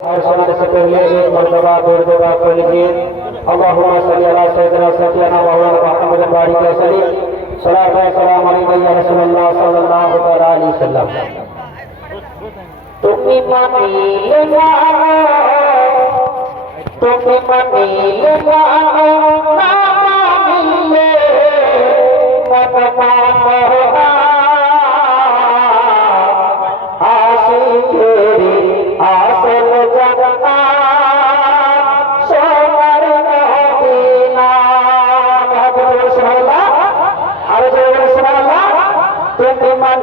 और सुनने से पहले एक मरतबा, दो मरतबा पढ़ लीजिए अल्लाहुम्मा सल्ली अला सय्यदना सय्यदना मौलाना मुहम्मद बारिक वसली सलात व सलाम अलैहि या रसूल अल्लाह सल्लल्लाहु अलैहि वसल्लम। तुम्हें मने लेना तुम्हें मने लेना ना मानिए मत मानो। তোমার